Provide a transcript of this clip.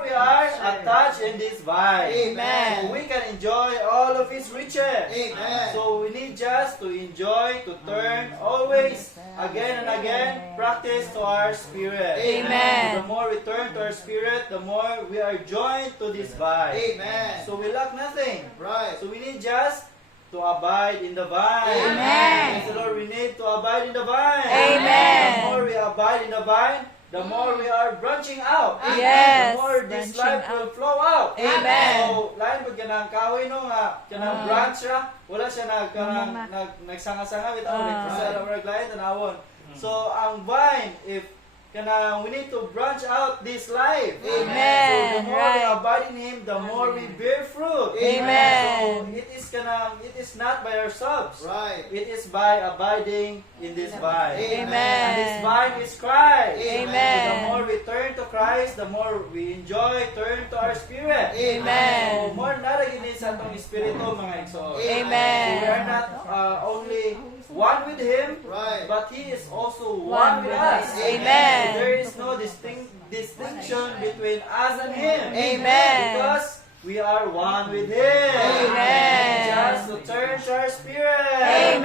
more we are attached in this vine. Amen. So we can enjoy all of His riches. Amen. So we need just to enjoy, to turn always again and again, practice to our spirit. Amen. So the more we turn to our spirit, the more we are joined to this vine. Amen. So we lack nothing. Right. So we need just to abide in the vine. Amen. Praise the Lord, we need to abide in the vine. Amen. The more we abide in the vine, the more we are branching out. Yes, The more this branching life will flow out. Amen. So, lain pag kanang kahoy no nga, kanang branch ra, wala siya nagsanga-sanga bitaw ni Priscilla or lain tanawon. So, ang vine, if kanang we need to branch out this life. Amen. So, the more we Right. abide in Him, the more we bear fruit. Amen. So, it is not by ourselves. Right. It is by abiding in this vine. Amen. And this vine is Christ. Amen. So the more we turn to Christ, the more we enjoy, turn to our spirit. Amen. So more naragini sa atong espiritu, mga igsoon. Amen. So we are not only one with Him, Right. but He is also One one with with us. us. Amen. So there is no distinction between us and Him. Amen. Because we are one with Him. Amen. Just to turn to our spirit. Amen.